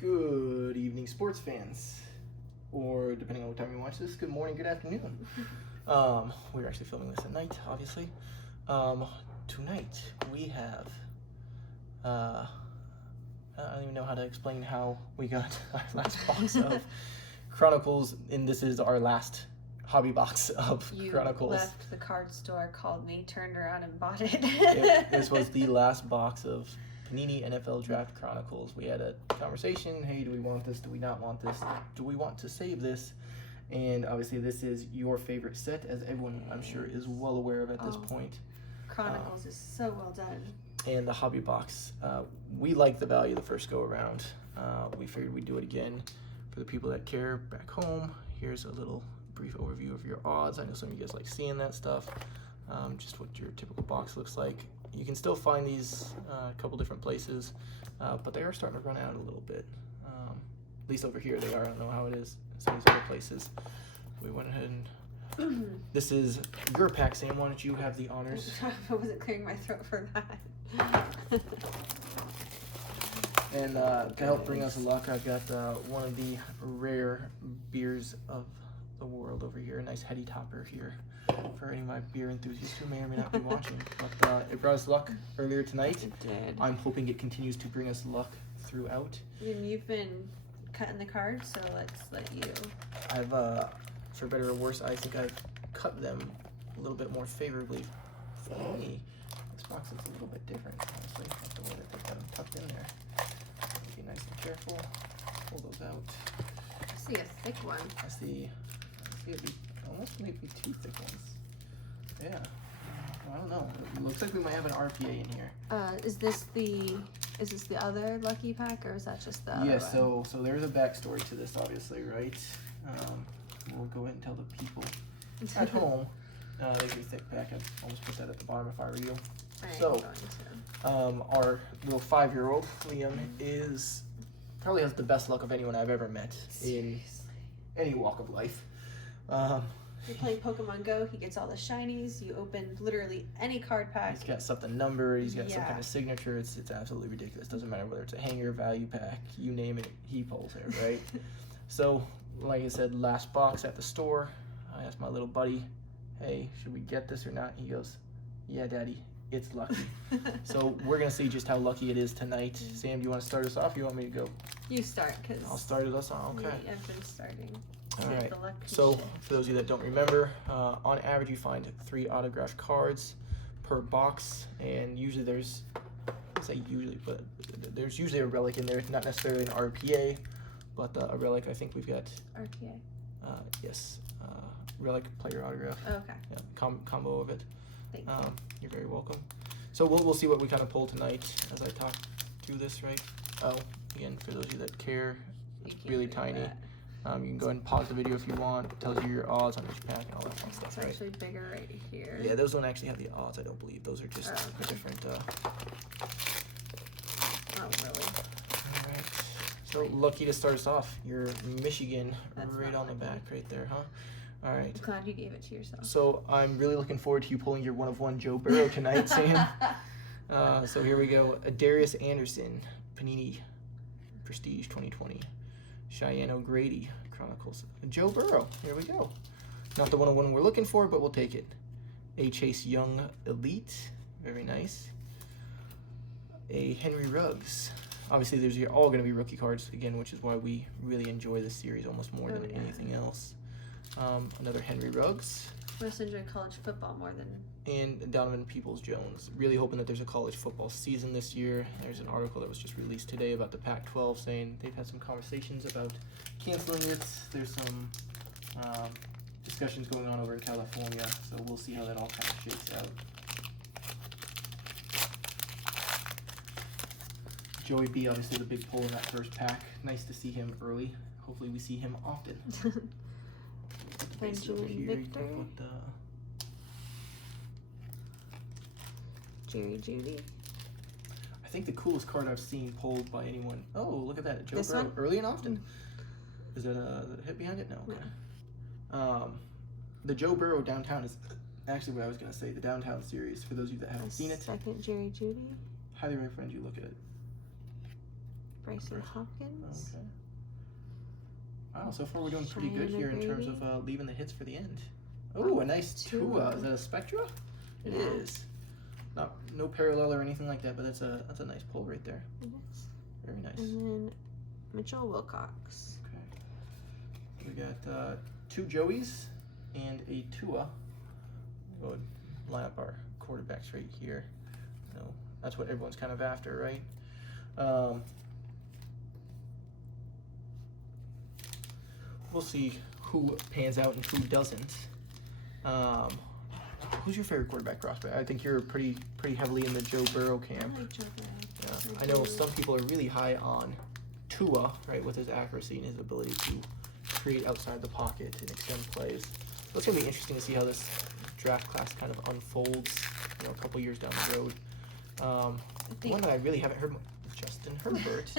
Good evening, sports fans, or depending on what time you watch this, good morning, good afternoon. We're actually filming this at night, obviously. Tonight we have, I don't even know how to explain how we got our last box of Chronicles, and this is our last hobby box of Chronicles. You left the card store, called me, turned around and bought it. This was the last box of Panini NFL Draft Chronicles. We had a conversation. Hey, do we want this? Do we not want this? Do we want to save this? And obviously this is your favorite set, as everyone I'm sure is well aware of at this point. Chronicles is so well done. And the hobby box, we liked the value the first go around. We figured we'd do it again. For the people that care back home, here's a little brief overview of your odds. I know some of you guys like seeing that stuff. Just what your typical box looks like. You can still find these a couple different places, but they are starting to run out a little bit. At least over here they are. I don't know how it is in some of these other places. We went ahead and this is your pack, Sam. Why don't you have the honors? I wasn't clearing my throat for that. And to help bring us luck, I've got one of the rare beers of the world over here. A nice heady topper here for any of my beer enthusiasts who may or may not be watching. But it brought us luck earlier tonight. It did. I'm hoping it continues to bring us luck throughout. And you've been cutting the cards, so let's let you. I've, for better or worse, I think I've cut them a little bit more favorably for me. This box looks a little bit different, honestly. That's the way that they've got them tucked in there. Be nice and careful. Pull those out. I see a thick one. I see it be almost maybe two thick ones. Yeah. I don't know. It looks like we might have an RPA in here. Is this the other lucky pack, or is that just the other Yeah, one? so there's a backstory to this, obviously, right? We'll go ahead and tell the people at home. There's your thick pack. I'd almost put that at the bottom if I were you. So, our little 5-year-old, Liam, probably has the best luck of anyone I've ever met in any walk of life. You're playing Pokemon Go, he gets all the shinies, you open literally any card pack. He's got something numbered, he's got some kind of signature, it's absolutely ridiculous. Doesn't matter whether it's a hanger, value pack, you name it, he pulls it, right? So, like I said, last box at the store, I asked my little buddy, hey, should we get this or not? He goes, yeah, Daddy, it's lucky. So we're going to see just how lucky it is tonight. Sam, do you want to start us off or you want me to go? You start, because I'll start us off, okay. I've been starting. All right, so for those of you that don't remember, on average you find 3 autographed cards per box, and usually there's usually a relic in there, not necessarily an RPA, but a relic. I think we've got RPA. Yes, relic player autograph. Oh, okay. Yeah, combo of it. Thank you. You're very welcome. So we'll see what we kind of pull tonight as I talk through this, right? Oh, again, for those of you that care, it's really tiny. You can go ahead and pause the video if you want. It tells you your odds on each pack and all that fun stuff, right? It's actually bigger right here. Yeah, those don't actually have the odds, I don't believe. Those are just different. Oh, really? All right. So lucky to start us off. Your Michigan. That's right on the back right there, huh? All right. I'm glad you gave it to yourself. So I'm really looking forward to you pulling your 1/1 Joe Burrow tonight, Sam. So here we go. Darius Anderson, Panini Prestige 2020. Cheyenne O'Grady, Chronicles. Joe Burrow, here we go. Not the 1/1 we're looking for, but we'll take it. A Chase Young Elite, very nice. A Henry Ruggs. Obviously, these are all going to be rookie cards, again, which is why we really enjoy this series almost more than anything else. Another Henry Ruggs. Most enjoy college football more than... And Donovan Peoples-Jones. Really hoping that there's a college football season this year. There's an article that was just released today about the Pac-12 saying they've had some conversations about canceling it. There's some discussions going on over in California, so we'll see how that all kind of shakes out. Joey B, obviously the big pull in that first pack. Nice to see him early. Hopefully we see him often. Benjamin Victor. Jerry Judy. I think the coolest card I've seen pulled by anyone. Oh, look at that. Joe This Burrow, one? early and often. Is that a hit behind it? No. Okay. The Joe Burrow downtown is actually what I was going to say. The downtown series, for those of you that haven't seen it. Second Jerry Judy. Highly recommend you look at it. Bryson Hopkins. Okay. Wow, so far we're doing pretty good here in terms of leaving the hits for the end. Oh, a nice Tua. Is that a Spectra? It is. No parallel or anything like that, but that's a nice pull right there. It is. Very nice. And then Mitchell Wilcox. Okay. We got 2 Joeys and a Tua. We'll line up our quarterbacks right here. So that's what everyone's kind of after, right? We'll see who pans out and who doesn't. Who's your favorite quarterback prospect? I think you're pretty heavily in the Joe Burrow camp. I like Joe Burrow. Yeah. I know some people are really high on Tua, right, with his accuracy and his ability to create outside the pocket and extend plays. So it's gonna be interesting to see how this draft class kind of unfolds, a couple years down the road. The one that I really haven't heard, Justin Herbert,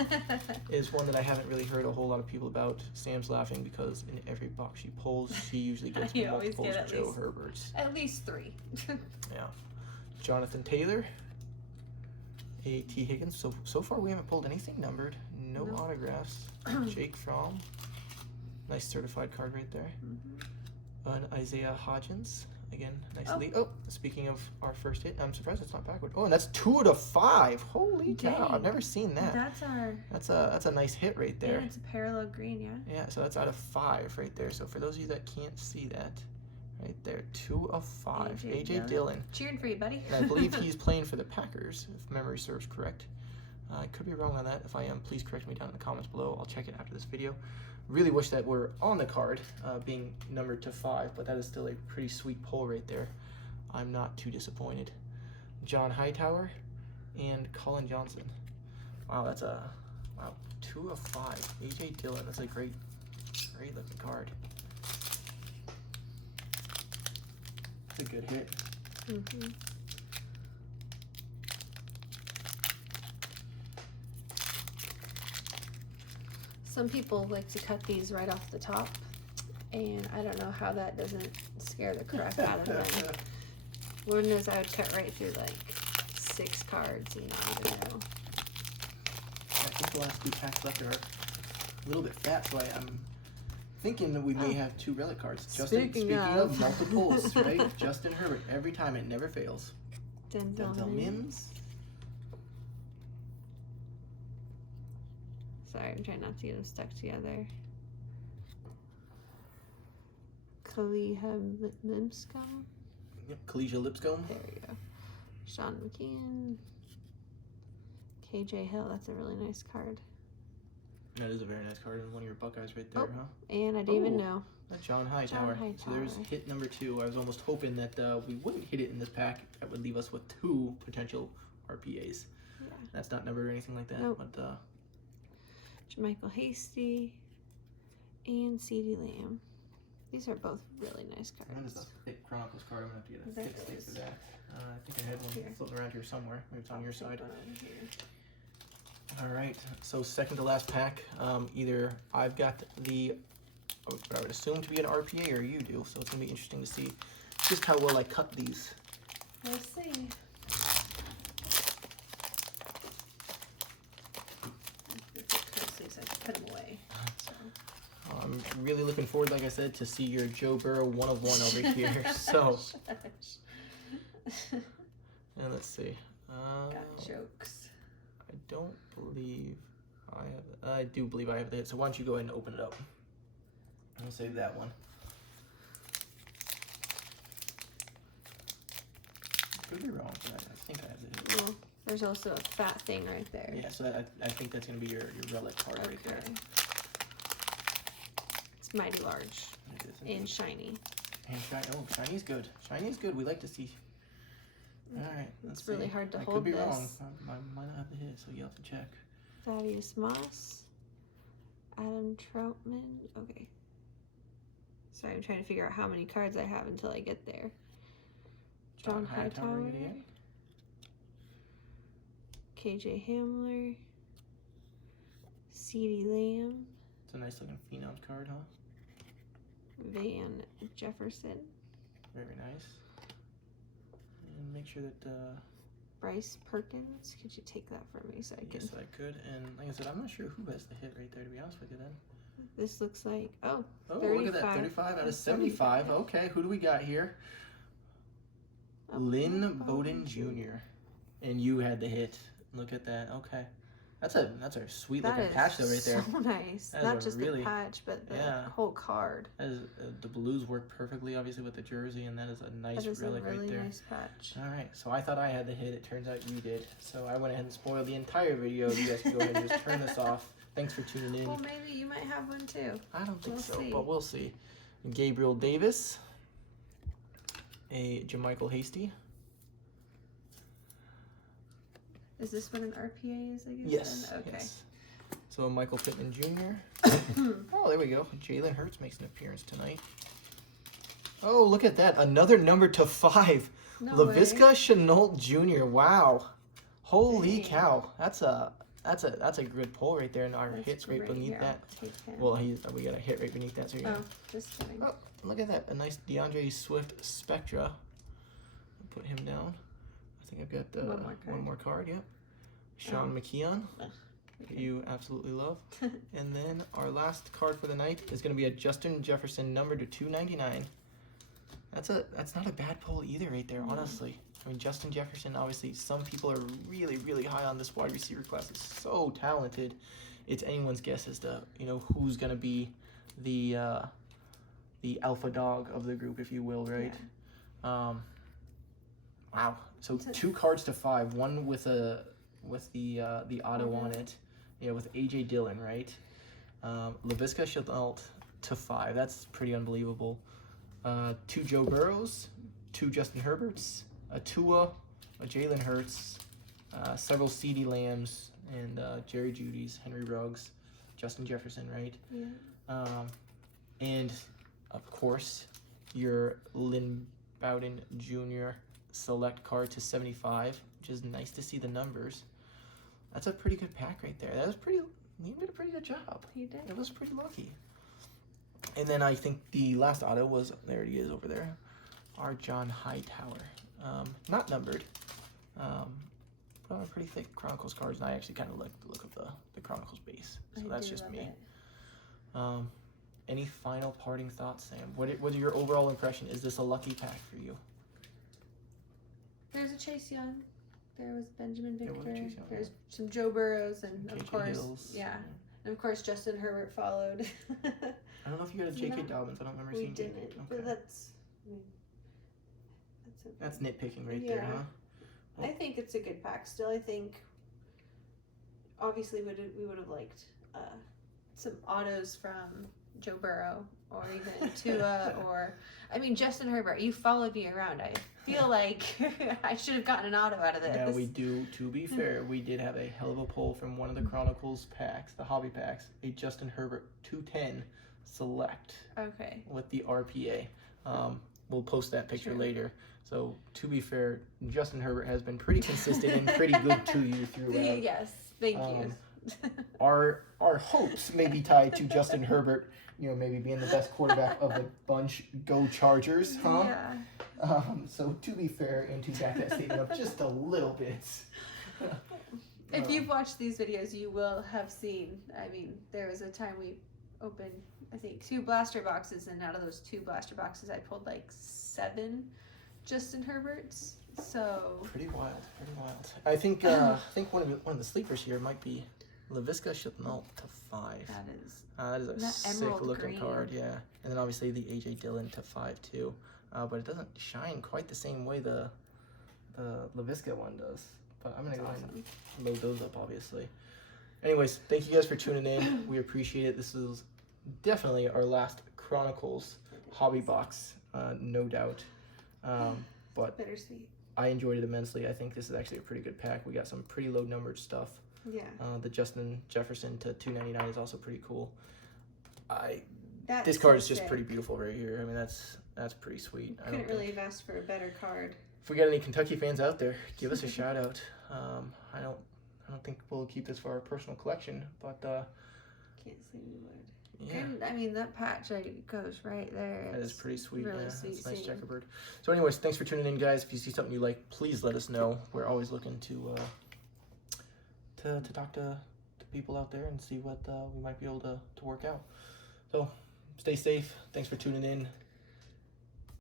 is one that I haven't really heard a whole lot of people about. Sam's laughing because in every box she pulls, she usually gets multiples of Joe Herberts. At least 3. Yeah. Jonathan Taylor, a T. Higgins. So far we haven't pulled anything numbered. No autographs. Jake Fromm. Nice certified card right there. An Isaiah Hodgins. Again, nice lead. Oh, speaking of our first hit, I'm surprised it's not backward. Oh, and that's 2 out of 5. Holy cow! I've never seen that. That's a nice hit right there. And it's a parallel green, yeah. Yeah, so that's out of 5 right there. So for those of you that can't see that, right there, 2 of 5. AJ Dillon. Cheering for you, buddy. And I believe he's playing for the Packers, if memory serves correct. I could be wrong on that. If I am, please correct me down in the comments below. I'll check it after this video. Really wish that we're on the card, being numbered to 5, but that is still a pretty sweet pull right there. I'm not too disappointed. John Hightower and Colin Johnson. Wow, that's 2 of 5. AJ Dillon. That's a great looking card. That's a good hit. Some people like to cut these right off the top, and I don't know how that doesn't scare the crap out of them. Lord knows I would cut right through like 6 cards and not even know. I think the last 2 packs left are a little bit fat, so I'm thinking that we may have 2 relic cards. Speaking of multiples, right? Justin Herbert, every time, it never fails. Denzel Mims. Sorry, I'm trying not to get them stuck together. Kaliha Lipscomb. Yep, Kaliha Lipscomb. There we go. Sean McKeon. KJ Hill, that's a really nice card. That is a very nice card, and one of your Buckeyes right there, huh? And I didn't even know. John Hightower. So there's hit number 2. I was almost hoping that we wouldn't hit it in this pack. That would leave us with 2 potential RPAs. Yeah. That's not numbered or anything like that. Nope. But Michael Hasty and CeeDee Lamb. These are both really nice cards. That is a thick Chronicles card. I'm going to have to get a thick stick for that. I think I had one floating around here somewhere. Maybe it's on your side. All right. So second to last pack. Either I've got what I would assume to be an RPA, or you do. So it's going to be interesting to see just how well I cut these. We'll see. Put them away. I'm really looking forward, like I said, to see your Joe Burrow 1 of 1 over here. So, and let's see. Got jokes. I don't believe I have. I do believe I have the hit. So why don't you go ahead and open it up? I'll save that one. Could be wrong, but I think I have the hit. Well, there's also a fat thing right there. Yeah, so I think that's going to be your relic card right there. It's mighty large. It is and shiny. And shiny. Oh, shiny's good. Shiny's good. We like to see. All right. It's really hard to hold. I could be this. wrong. I might not have the hit, so you have to check. Thaddeus Moss. Adam Troutman. Okay. Sorry, I'm trying to figure out how many cards I have until I get there. John Hightower. KJ Hamler. CeeDee Lamb. It's a nice looking Phenoms card, huh? Van Jefferson. Very nice. And make sure that Bryce Perkins. Could you take that for me so I can? Yes, I could. And like I said, I'm not sure who has the hit right there, to be honest with you then. This looks like, oh, look at that, 35 out of 75. Okay, who do we got here? Lynn Bowden Jr. And you had the hit. Look at that. Okay. That's a sweet looking patch though right there. So nice. Not just the patch, but the whole card. That is, the blues work perfectly, obviously, with the jersey, and that is a nice relic right there. That is a really nice patch. All right, so I thought I had the hit. It turns out you did. So I went ahead and spoiled the entire video. You guys can go ahead and just turn this off. Thanks for tuning in. Well, maybe you might have one too. I don't think so, but we'll see. Gabriel Davis, a Jermichael Hasty. Is this what an RPA is, I guess? Yes. Okay. Yes. So Michael Pittman Jr. Oh, there we go. Jalen Hurts makes an appearance tonight. Oh, look at that. Another number to 5. No Laviska Shenault Jr. Wow. Holy cow. That's a good pull right there, and our hits right beneath that. Well, we got a hit right beneath that. So just kidding. Oh, look at that. A nice DeAndre Swift Spectra. Put him down. I think I've got one more card. Yep. Sean McKeon. You absolutely love. And then our last card for the night is going to be a Justin Jefferson number to 299. That's not a bad pull either right there, honestly. I mean, Justin Jefferson, obviously, some people are really, really high on this wide receiver class. It's so talented. It's anyone's guess as to, who's going to be the alpha dog of the group, if you will, right? Yeah. Wow. So 2 cards to 5. One with the auto on it. Yeah, with AJ Dillon, right? Laviska Shenault to 5. That's pretty unbelievable. 2 Joe Burrows, 2 Justin Herberts, a Tua, a Jalen Hurts, several CeeDee Lambs, and Jerry Jeudy's, Henry Ruggs, Justin Jefferson, right? Yeah. And of course, your Lynn Bowden Jr. select card to 75, which is nice to see the numbers. That's a pretty good pack right there. You did a pretty good job. He did. It was pretty lucky. And then I think the last auto was, there he is over there, our John Hightower. Not numbered, but on a pretty thick Chronicles cards, and I actually kind of like the look of the Chronicles base. So that's just me. Any final parting thoughts, Sam? What are your overall impression? Is this a lucky pack for you? There's a Chase Young. There was Benjamin Victor. There's some Joe Burrows, and of course, Hills. Yeah. And of course, Justin Herbert followed. I don't know if you got a J.K. Dobbins. I don't remember seeing J.K. Okay. But that's nitpicking right there, huh? Well, I think it's a good pack still. I think, obviously, we would have liked some autos from Joe Burrow, or even Tua, or, Justin Herbert. You followed me around. I feel like I should have gotten an auto out of this. Yeah, we do. To be fair, we did have a hell of a pull from one of the Chronicles packs, the hobby packs, a Justin Herbert 210 select. Okay. With the RPA. We'll post that picture later. So, to be fair, Justin Herbert has been pretty consistent and pretty good to you throughout. Yes, thank you. Our hopes may be tied to Justin Herbert, maybe being the best quarterback of the bunch. Go Chargers, huh? Yeah. So to be fair, and to back that statement up just a little bit. If you've watched these videos, you will have seen. There was a time we opened, I think, 2 blaster boxes, and out of those 2 blaster boxes, I pulled like 7 Justin Herberts. So pretty wild. I think one of the sleepers here might be Laviska Shenault to 5. That is a sick looking card, yeah. And then obviously the AJ Dillon to 5 too. But it doesn't shine quite the same way the Laviska one does. But I'm gonna go ahead and load those up, obviously. Anyways, thank you guys for tuning in. We appreciate it. This is definitely our last Chronicles hobby box, no doubt. But bittersweet. I enjoyed it immensely. I think this is actually a pretty good pack. We got some pretty low numbered stuff. Yeah. The Justin Jefferson to 299 is also pretty cool. This card is just pretty beautiful right here. That's pretty sweet. Couldn't really have asked for a better card. If we got any Kentucky fans out there, give us a shout out. I don't think we'll keep this for our personal collection, but can't say we would. Yeah. And, I mean, that patch goes right there. That is pretty sweet. Really Yeah, sweet that's a nice seeing. checkerbird. So, anyways, thanks for tuning in, guys. If you see something you like, please let us know. We're always looking to talk to people out there and see what we might be able to work out. So, stay safe. Thanks for tuning in.